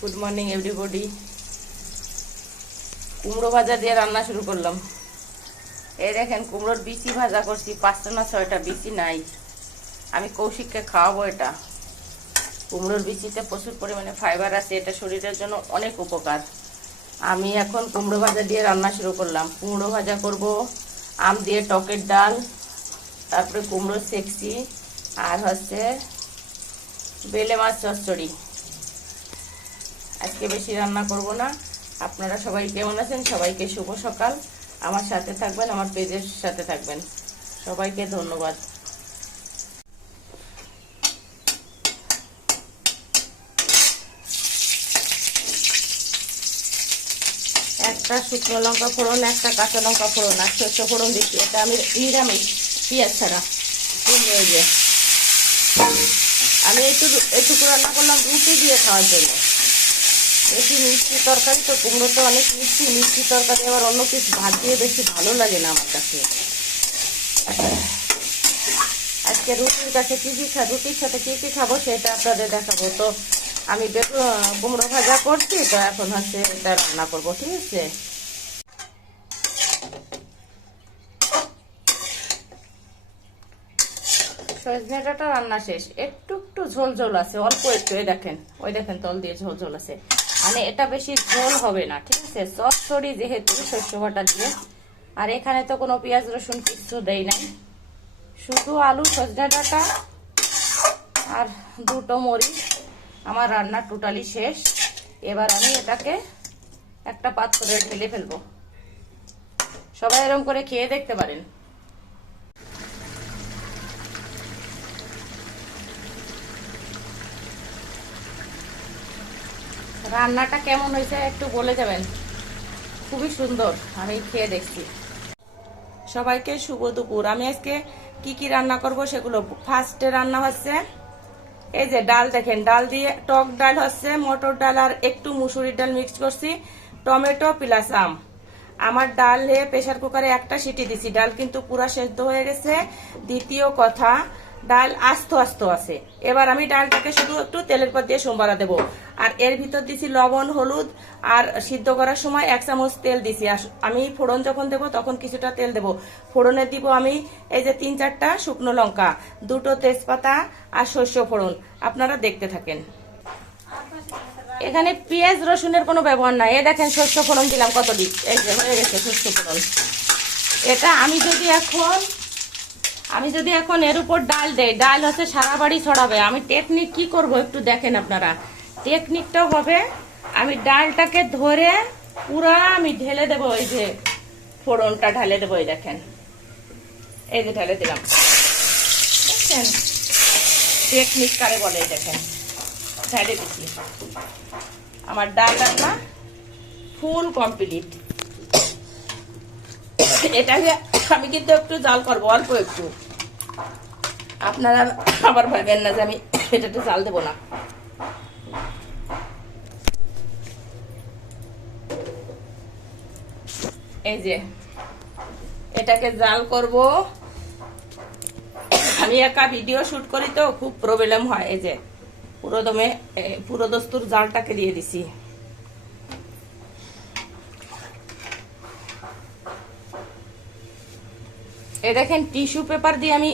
Good morning everybody. কুমড়ো ভাজা দিয়ে রান্না শুরু করলাম। এই দেখেন কুমড়োর বিচি ভাজা করছি, 5টা না 6টা বিচি নাই। আমি কৌশিককে খাওয়াবো। এটা কুমড়োর বিচিতে প্রচুর পরিমাণে ফাইবার আছে, এটা শরীরের জন্য অনেক উপকার। আমি এখন কুমড়ো ভাজা দিয়ে রান্না শুরু করলাম। কুমড়ো ভাজা করব, আম দিয়ে টকের ডাল, তারপরে কুমড়ো সেকসি, আর হচ্ছে বেলে মাছ চচ্চড়ি। আজকে বেশি রান্না করব না। আপনারা সবাই কেমন আছেন? সবাইকে শুভ সকাল। আমার সাথে থাকবেন, আমার পেজের সাথে থাকবেন। সবাইকে ধন্যবাদ। একটা শুকনো লঙ্কা ফোড়ন, একটা কাঁচা লঙ্কা ফোড়ন, আর সর্ষে ফোড়ন দিচ্ছি। এটা আমি নিরামিষ, পেঁয়াজ ছাড়া। আমি একটু রান্না করলাম রুটি দিয়ে খাওয়ার জন্য। বেশি মিষ্টি তরকারি তো, কুমড়ো তো অনেক মিষ্টি, মিষ্টি তরকারি আবার অন্য কিছু ভাত দিয়ে বেশি ভালো লাগে না আমার কাছে। আজকে রুটির কাছে রুটির সাথে কি কি খাবো সেটা আপনাদের দেখাবো। তো আমি কুমড়ো ভাজা করছি, তো এখন হচ্ছে এটা রান্না করবো। ঠিক আছে, সজনে ডাঁটা রান্না শেষ। একটু ঝোল ঝোল আছে, অল্প একটু। ওই দেখেন তল দিয়ে ঝোল ঝোল আছে, মানে এটা বেশি ঝোল হবে না। ঠিক আছে, চচ্চড়ি যেহেতু শস্য বাটা দিয়ে। আর এখানে তো কোনো পেঁয়াজ রসুন কিচ্ছু দেই নাই, শুধু আলু, সজনে ডাঁটা আর 2টো মরিচ। আমার রান্না টোটালি শেষ। এবার আমি এটাকে একটা পাত্রে ঢেলে ফেলবো। সবাই এরকম করে খেয়ে দেখতে পারেন। রান্নাটা কেমন হয়েছে একটু বলে যাবেন, খুবই সুন্দর। আমি খেয়ে দেখছি। সবাইকে শুভ দুপুর। আমি আজকে কি কি রান্না করব সেগুলো। ফার্স্টে রান্না হচ্ছে এই যে ডাল, দেখেন ডাল দিয়ে টক ডাল হচ্ছে, মটর ডাল আর একটু মুসুরির ডাল মিক্স করছি, টমেটো প্লাস আম। আমার ডালে প্রেসার কুকারে একটা সিটি দিছি, ডাল কিন্তু পুরা সেদ্ধ হয়ে গেছে। দ্বিতীয় কথা, ডাল আস্ত আছে। এবার আমি ডালটাকে শুধু একটু তেলের পর দিয়ে সোমবারা দেবো। আর এর ভিতর দিছি লবণ, হলুদ, আর সিদ্ধ করার সময় 1 চামচ তেল দিছি। আর আমি ফোড়ন যখন দেবো তখন কিছুটা তেল দেবো। ফোড়নে দিব আমি এই যে 3-4টা শুকনো লঙ্কা, 2টো তেজপাতা আর সর্ষে ফোড়ন। আপনারা দেখতে থাকেন। এখানে পেঁয়াজ রসুনের কোনো ব্যবহার নাই। এই দেখেন সর্ষে ফোড়ন দিলাম কত দিক, এই যে হয়ে গেছে সর্ষে ফোড়ন। এটা আমি যদি এখন এর উপর ডাল দেই, ডাল হচ্ছে সারা বাড়ি ছড়াবে। আমি টেকনিক কি করব একটু দেখেন আপনারা। টেকনিকটা হবে, আমি ডালটাকে ধরে পুরা আমি ঢেলে দেবো। এই যে ফোড়নটা ঢালে দেবো, এই দেখেন, এই যে ঢেলে দিলাম। দেখছেন টেকনিক কারে বলে? দেখেন ঢেলে দিচ্ছি। আমার ডাল রান্না ফুল কমপ্লিট। এটাকে আমি কিন্তু একটু জাল করবো, অল্প একটু। আপনারা আবার ভাবেন না যে আমি এটাতে জাল দেবো না। এই যে এটাকে জাল করব। আমি একা ভিডিও শুট করি তো খুব প্রবলেম হয়। এই যে পুরো দস্তুর জালটাকে দিয়ে দিছি। এই দেখেন টিস্যু পেপার দিয়ে আমি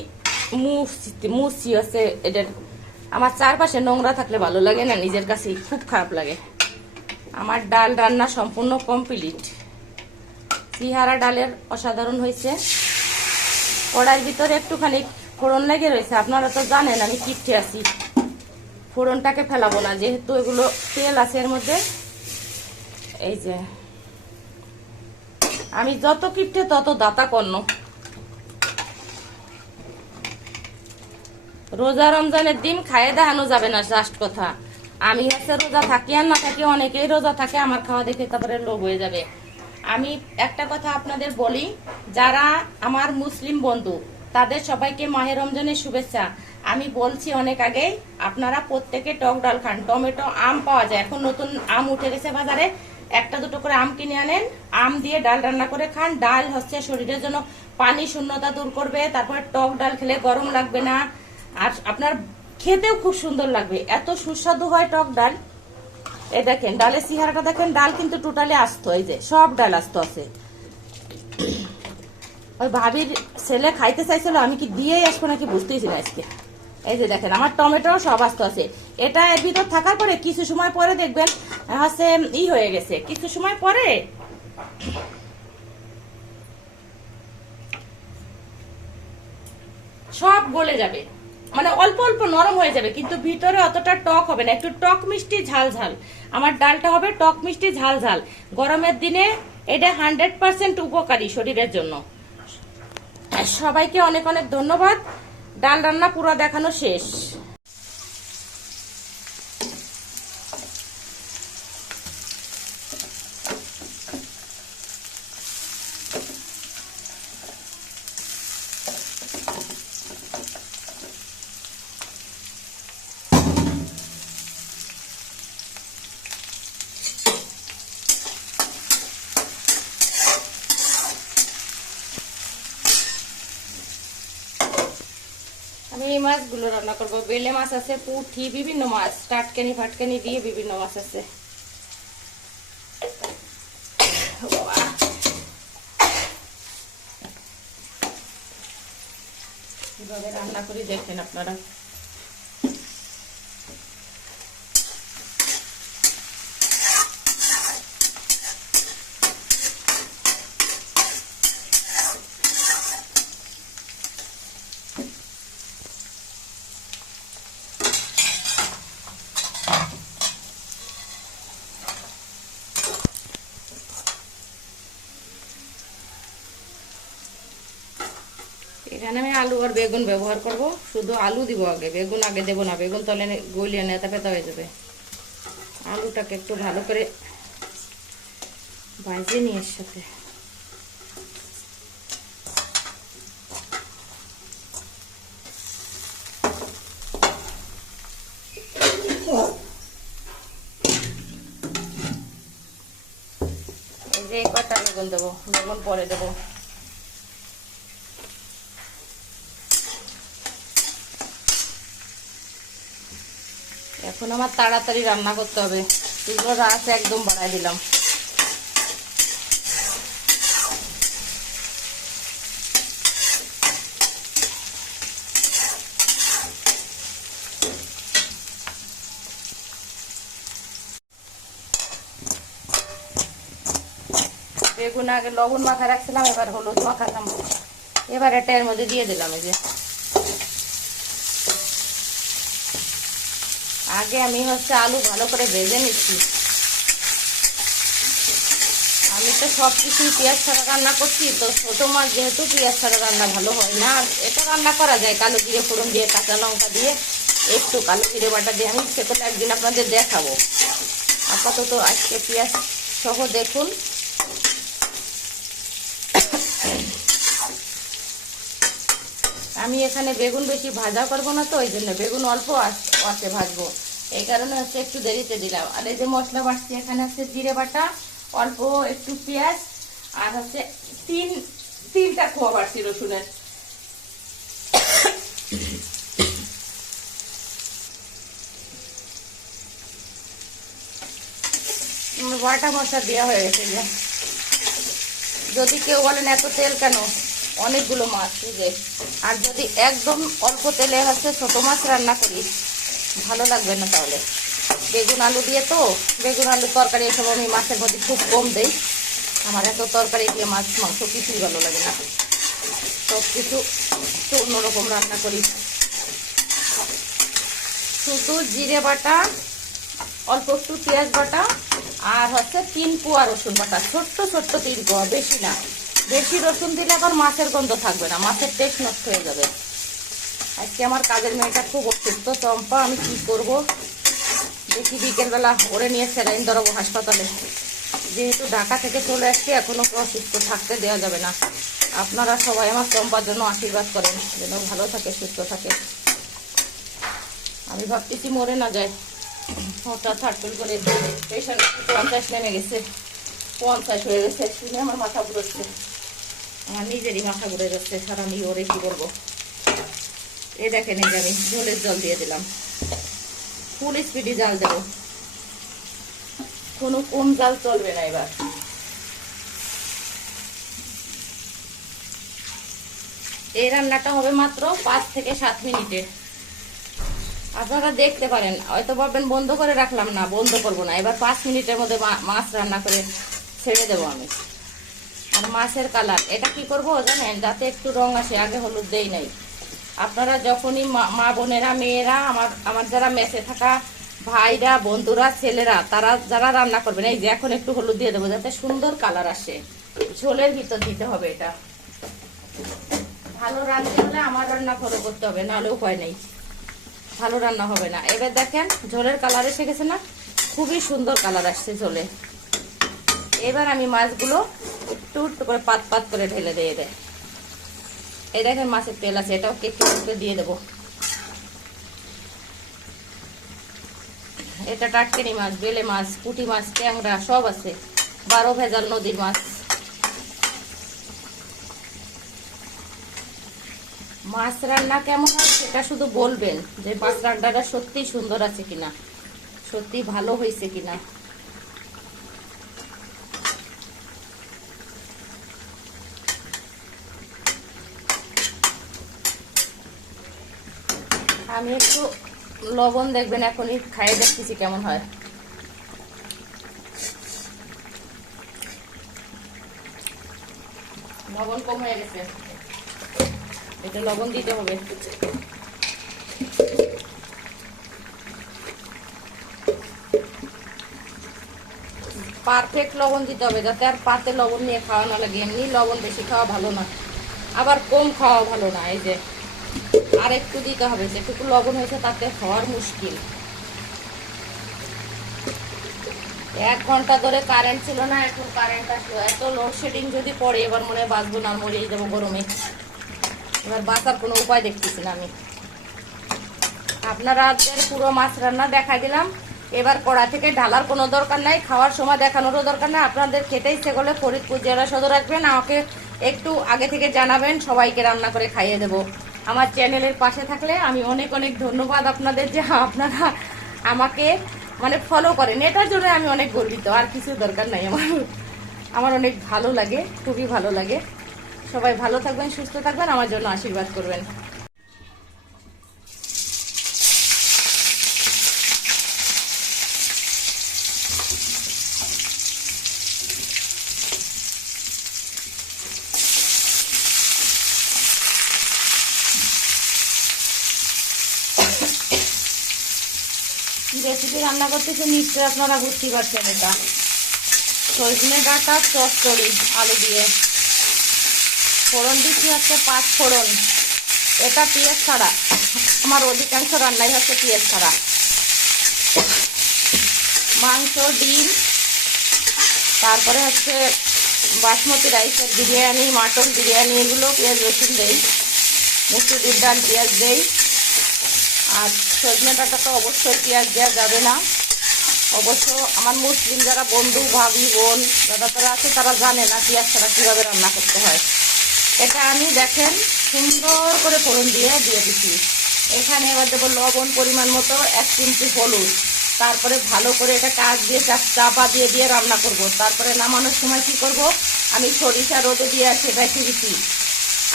মুছছি। হচ্ছে এটার, আমার চারপাশে নোংরা থাকলে ভালো লাগে না, নিজের কাছে খুব খারাপ লাগে। আমার ডাল রান্না সম্পূর্ণ কমপ্লিট। সিহারা ডালের অসাধারণ হয়েছে। কড়াইয়ের ভিতরে একটুখানি ফোড়ন লেগে রয়েছে। আপনারা তো জানেন আমি কিপটে আছি, ফোড়নটাকে ফেলাবো না, যেহেতু এগুলো তেল আছে এর মধ্যে। এই যে আমি যত কিপটে তত দাতা কর্ণ। রোজা রমজানের দিন খাইয়ে দেখানো যাবে না, লাস্ট কথা। আমি হচ্ছে রোজা থাকি আর না থাকি, অনেকেই রোজা থাকে, আমার খাওয়া দেখে তারপরে লোভ হয়ে যাবে। আমি একটা কথা আপনাদের বলি, যারা আমার মুসলিম বন্ধু তাদের সবাইকে মাহে রমজানের শুভেচ্ছা। আমি বলছি অনেক আগেই, আপনারা প্রত্যেকে টক ডাল খান। টমেটো, আম পাওয়া যায়, এখন নতুন আম উঠে গেছে বাজারে। 1-2 করে আম কিনে আনেন, আম দিয়ে ডাল রান্না করে খান। ডাল হচ্ছে শরীরের জন্য পানি শূন্যতা দূর করবে। তারপরে টক ডাল খেলে গরম লাগবে না, আর আপনার খেতেও খুব সুন্দর লাগবে। এত সুস্বাদু হয় টক ডাল। এই দেখেন ডালের চেহারাটা দেখেন, ডাল কিন্তু টোটালি আস্ত, এই যে সব ডাল আস্ত আছে। ওই ভাবির ছেলে খাইতে চাইছিল, আমি কি দিয়েই আসবো নাকি বুঝতেইছি না আজকে। এই যে দেখেন আমার টমেটো সব আস্ত আছে। এটা এর ভিতর থাকার পরে কিছু সময় পরে দেখবেন হচ্ছে হয়ে গেছে, কিছু সময় পরে সব গলে যাবে, মানে অল্প অল্প নরম হয়ে যাবে, কিন্তু ভিতরে অতটা টক হবে না, একটু টক মিষ্টি ঝাল ঝাল। আমার ডালটা হবে টক মিষ্টি ঝাল ঝাল। গরমের দিনে এটা 100% উপকারী শরীরের জন্য। সবাইকে অনেক অনেক ধন্যবাদ। ডাল রান্না পুরো দেখানো শেষ। আমি এই মাছগুলো রান্না করবো। বেলে মাছ আছে, পুঁটি, বিভিন্ন মাছ, টাটকানি ফাটকানি দিয়ে বিভিন্ন মাছ আছে। কিভাবে রান্না করি দেখেন আপনারা। এখানে আমি আলু আর বেগুন ব্যবহার করব। শুধু আলু দিব আগে, বেগুন আগে দেবো না, বেগুন তলে গলিয়ে নেতা পেতা হয়ে যাবে। আলুটাকে একটু ভালো করে ভাজে নিয়ে এর সাথে এই যে কটা বেগুন দেবো, বেগুন পরে দেবো। এখন আমার তাড়াতাড়ি রান্না করতে হবে, চুলোর আঁচ একদম বাড়াই দিলাম। বেগুন আগে লবণ মাখা রাখছিলাম, এবার হলুদ মাখালাম, এবার এটা এর মধ্যে দিয়ে দিলাম। এই যে আগে আমি হচ্ছে আলু ভালো করে ভেজে নিচ্ছি। আমি তো সব কিছুই পেঁয়াজ ছাড়া রান্না করছি, তো ছোট মাছ যেহেতু পেঁয়াজ ছাড়া রান্না ভালো হয় না। এটা রান্না করা যায় কালো জিরে ফোড়ন দিয়ে, কাঁচা লঙ্কা দিয়ে, একটু কালো জিরে বাটা দিয়ে। আমি সে করলে একদিন আপনাদের দেখাবো। আপাতত আজকে পেঁয়াজ সহ দেখুন। আমি এখানে বেগুন বেশি ভাজা করবো না, তো ওই জন্য বেগুন অল্প আছে ভাজবো, এই কারণে হচ্ছে একটু দেরিতে দিলাম। আর এই যে মশলা বাটছি, এখানে হচ্ছে জিরে বাটা, অল্প একটু পেঁয়াজ, আর হচ্ছে তিনটা খোয়া বাটছি রসুনের। বাটা মশলা দেওয়া হয়ে গেছে। যদি কেউ বলেন এত তেল কেন, অনেকগুলো মাছ যে, আর যদি একদম অল্প তেলে হচ্ছে ছোট মাছ রান্না করি ভালো লাগবে না। তাহলে বেগুন আলু দিয়ে, তো বেগুন আলু তরকারি এসব আমি মাছের মধ্যে খুব কম দেই। আমার এত তরকারি দিয়ে মাছ মাংস কিছুই ভালো লাগে না, সব কিছু একটু অন্যরকম রান্না করি। শুধু জিরে বাটা, অল্প একটু পেঁয়াজ বাটা, আর হচ্ছে 3 কোয়া রসুন বাটা, ছোট্ট ছোট্ট 3 কোয়া, বেশি না। বেশি রসুন দিলে আবার মাছের গন্ধ থাকবে না, মাছের টেস্ট নষ্ট হয়ে যাবে। আজকে আমার কাজের মেয়েটা খুব অসুস্থ, চম্পা। আমি কি করব দেখি, বিকেলবেলা ওরে নিয়ে স্যালাইন ধরাবো হাসপাতালে। যেহেতু ঢাকা থেকে চলে আসছি, এখনো অসুস্থ থাকতে দেওয়া যাবে না। আপনারা সবাই আমার চম্পার জন্য আশীর্বাদ করেন, যেন ভালো থাকে, সুস্থ থাকে। আমি ভাবতেছি মরে না যায়। হঠাৎ হাটফুল করে পেশেন্ট 50 নেমে গেছে, 50 হয়ে গেছে, শুনে আমার মাথা ঘুরোচ্ছে। আমার নিজেরই মাথা ঘুরে যাচ্ছে। সারা আমি ওরে কি বলবো। এই দেখেন, এই যে আমি ঝোলের জল দিয়ে দিলাম, ফুল স্পিডে জাল দেবো। কোনো কম জাল চলবে না। এবার এই রান্নাটা হবে মাত্র 5 থেকে 7 মিনিটে। আপনারা দেখতে পারেন, হয়তো ভাববেন বন্ধ করে রাখলাম, না বন্ধ করবো না। এবার 5 মিনিটের মধ্যে মাছ রান্না করে ছেড়ে দেবো আমি। আর মাছের কালার এটা কি করব জানেন, যাতে একটু রং আসে, আগে হলুদ দেই নাই। আপনারা যখনই মা বোনেরা, মেয়েরা, আমার যারা মেসে থাকা ভাইরা, বন্ধুরা, ছেলেরা, তারা যারা রান্না করবেন, এই যে এখন একটু হলুদ দিয়ে দেবো যাতে সুন্দর কালার আসে। ঝোলের ভিতর দিতে হবে এটা। ভালো রান্না হলে আমার রান্না ফলো করতে হবে, নাহলে উপায় নেই, ভালো রান্না হবে না। এবার দেখেন ঝোলের কালার এসে গেছে না, খুবই সুন্দর কালার আসছে ঝোলে। এবার আমি মাছগুলো একটু একটু করে পাত পাত করে ঢেলে দিয়ে দেয়। এই দেখেন মাছের তেল আছে, এটাও একটু একটু দিয়ে দেবো। এটা টাটকানি মাছ, বেলে মাছ, পুঁটি মাছ, ট্যাংরা সব আছে, 12 ভেজাল নদীর মাছ। মাছ রান্না কেমন হয় সেটা শুধু বলবেন, যে মাছ রান্নাটা সত্যি সুন্দর আছে কিনা, সত্যি ভালো হয়েছে কিনা। আমি একটু লবণ দেখবেন এখনই খাইয়ে দেখতেছি কেমন হয়। লবণ কম হয়ে গেছে, এটা লবণ দিতে হবে। পারফেক্ট লবণ দিতে হবে, যাতে আর পাতে লবণ নিয়ে খাওয়া না লাগে। এমনি লবণ বেশি খাওয়া ভালো না, আবার কম খাওয়া ভালো না। এই যে আর একটু দিতে হবে, যেটুকু লবণ হয়েছে তাতে হওয়ার মুশকিল। 1 ঘন্টা ধরে কারেন্ট ছিল না, এখন কারেন্ট আসলো। এত লোডশেডিং যদি পড়ে এবার মনে হয় বাঁচবো না, মরেই যাবো গরমে। এবার বাঁচার কোনো উপায় দেখতেছি না আমি। আপনারা পুরো মাছ রান্না দেখাই দিলাম। এবার কড়া থেকে ঢালার কোনো দরকার নাই, খাওয়ার সময় দেখানোরও দরকার নাই। আপনাদের খেতে ইচ্ছে করলে ফরিদপুর জেলা সদর রাখবেন, আমাকে একটু আগে থেকে জানাবেন, সবাইকে রান্না করে খাইয়ে দেবো। আমার চ্যানেলের পাশে থাকলে আমি অনেক অনেক ধন্যবাদ আপনাদের, যে আপনারা আমাকে মানে ফলো করেন। এটার জন্য আমি অনেক গর্বিত, আর কিছু দরকার নাই আমার অনেক ভালো লাগে, খুবই ভালো লাগে। সবাই ভালো থাকবেন, সুস্থ থাকবেন, আমার জন্য আশীর্বাদ করবেন। রেসিপি রান্না করতেছে নিশ্চয়ই আপনারা বুঝতে পারছেন। এটা সজনে ডাঁটা চচ্চড়ি আলু দিয়ে ফোড়ন দিচ্ছি হচ্ছে 5 ফোড়ন। এটা পেঁয়াজ ছাড়া, আমার অধিকাংশ রান্নাই হচ্ছে পেঁয়াজ ছাড়া। মাংস, ডিম, তারপরে হচ্ছে বাসমতি রাইসের বিরিয়ানি, মাটন বিরিয়ানি, এগুলো পেঁয়াজ রসুন দেই, মুসুরির ডাল পেঁয়াজ দেই। আর সজনে ডাঁটা তো অবশ্যই পেঁয়াজ দেওয়া যাবে না। অবশ্য আমার মুসলিম যারা বন্ধু, ভাবি, বোন, দাদা তারা আছে, তারা জানে না পেঁয়াজ ছাড়া কীভাবে রান্না করতে হয়। এটা আমি দেখেন সুন্দর করে ফোড়ন দিয়ে দিচ্ছি। এখানে এবার দেবো লবণ পরিমাণ মতো, 1 চিমটি হলুদ। তারপরে ভালো করে এটা কাজ দিয়ে চাপা দিয়ে দিয়ে রান্না করব। তারপরে নামানোর সময় কি করব, আমি সরিষা রোদে দিয়ে রেখে দিচ্ছি।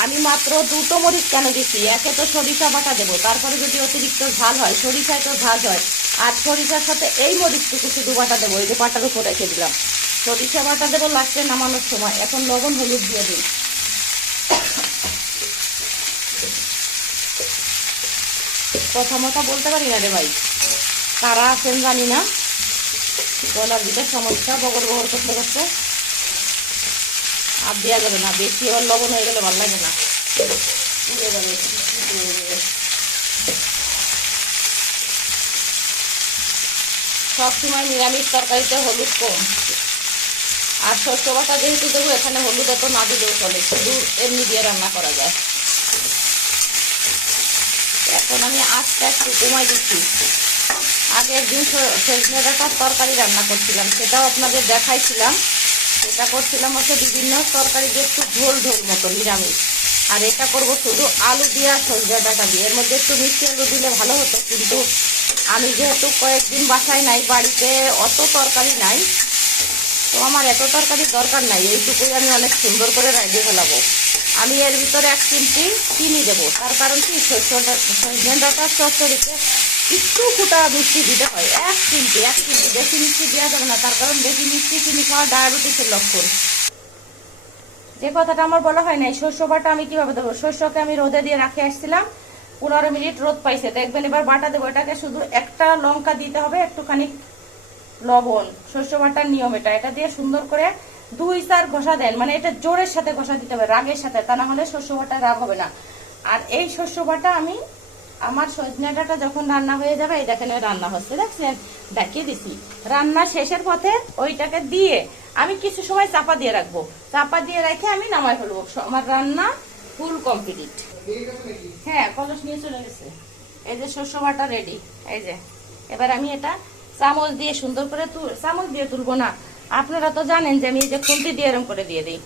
আমি মাত্র 2টো মরিচ কেন দিচ্ছি, একে তো সরিষা বাটা দেবো, তারপরে যদি অতিরিক্ত ঝাল হয়, সরিষায় তো ঝাল হয়, আর সরিষার সাথে এই মরিচটুকু শুধু বাটা দেবো। এই যে বাটার উপর রেখে দিলাম, সরিষা বাটা দেবো লাস্টে নামানোর সময়। এখন লবণ হলুদ দিয়ে দিই। কথা মতো বলতে পারি না রে ভাই, কারা আছেন জানি না, গলার ভিতর সমস্যা, বগর বগর করতে করতে। আর দেওয়া যাবে না বেশি, এবার লবণ হয়ে গেলে ভালো লাগে না, উড়ে যাবে। সবসময় নিরামিষ তরকারিতে হলুদ কম, আর শস্য বাটা যেহেতু দেবো এখানে হলুদ এত না দিলেও চলে, শুধু এমনি দিয়ে রান্না করা যায়। এখন আমি আস্তে একটু কমাই দিচ্ছি। আগে একদিন সজনে ডাঁটার তরকারি রান্না করছিলাম, সেটাও আপনাদের দেখাইছিলাম। এটা করছিলাম হচ্ছে বিভিন্ন তরকারি দিয়ে একটু ঝোল ঝোল মতো নিরামিষ। আর এটা করব শুধু আলু দিয়ে আর সজনে ডাঁটা দিয়ে। এর মধ্যে একটু মিষ্টি আলু দিলে ভালো হতো, কিন্তু আমি যেহেতু কয়েকদিন বাসায় নাই, বাড়িতে অত তরকারি নাই, তো আমার এত তরকারির দরকার নাই, এইটুকুই আমি অনেক সুন্দর করে রাঁধে ফেলাবো। আমি এর ভিতরে 1 চিমটি চিনি দেবো, তার কারণ কি সজনে ডাঁটা চচ্চড়িতে একটু ফুটা মিষ্টি দিতে হয়। 1 চিমটি বেশি মিষ্টি দেওয়া যাবে না, তার কারণ বেশি মিষ্টি চিনি খাওয়া ডায়াবেটিসের লক্ষণ। যে কথাটা আমার বলা হয় নাই, শস্য বাটা আমি কিভাবে দেবো। শস্যকে আমি রোদে দিয়ে রাখে আসছিলাম, 15 মিনিট রোদ পাইছে, দেখবেন এবার বাটা দেবো। এটাকে শুধু একটা লঙ্কা দিতে হবে, একটুখানি লবণ, শস্য বাটার নিয়ম এটা। এটা দিয়ে সুন্দর করে 2-4 ঘষা দেন, মানে এটা জোরের সাথে ঘষা দিতে হবে, রাগের সাথে, তা না হলে শস্য বাটা রাগ হবে না। আর এই শস্য বাটা আমি আমার সজনে ডাঁটা যখন রান্না হয়ে যাবে, এই দেখেন রান্না হচ্ছে, দেখছেন, দেখিয়ে দিছি। রান্না শেষের পথে ওইটাকে দিয়ে আমি কিছু সময় চাপা দিয়ে রাখবো, চাপা দিয়ে রেখে আমি নামাই ফেলবো। আমার রান্না ফুল কমপ্লিট। হ্যাঁ, কলস নিয়ে চলে গেছে। এই যে শস্য বাটা রেডি। এই যে এবার আমি এটা চামচ দিয়ে সুন্দর করে চামচ দিয়ে তুলবো না, আপনারা তো জানেন যে আমি এই যে খুন্তি দিয়ে এরকম করে দিয়ে দিই,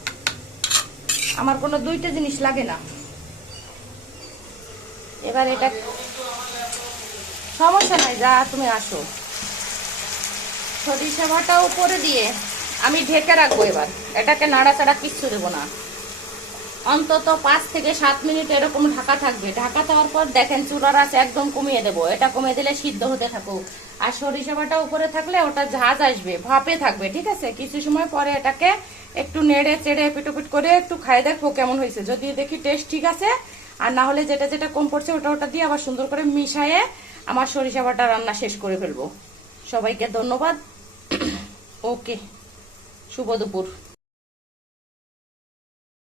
আমার কোনো দুইটা জিনিস লাগে না। এবার এটা সমস্যা নাই, যা তুমি আসো। সরিষা বাটা উপরে দিয়ে আমি ঢেকে রাখবো। এবার এটাকে নাড়াচাড়া কিচ্ছু দেবো না, অন্তত 5 থেকে 7 মিনিট এরকম ঢাকা থাকবে। ঢাকা দেওয়ার পর দেখেন চুলার আঁচ একদম কমিয়ে দেবো, এটা কমিয়ে দিলে সিদ্ধ হতে থাকুক। আর সরিষা বাটা উপরে থাকলে ওটা ঝাঁজ আসবে, ভাপে থাকবে, ঠিক আছে। কিছু সময় পরে এটাকে একটু নেড়ে চেড়ে পিটোপিট করে একটু খাই দেখবো কেমন হয়েছে। যদি দেখি টেস্ট ঠিক আছে, আর না হলে যেটা যেটা কম পড়ছে ওটা দিয়ে আবার সুন্দর করে মিশিয়ে আমার সরিষা বাটা রান্না শেষ করে ফেলবো। সবাইকে ধন্যবাদ। ওকে, শুভ দুপুর।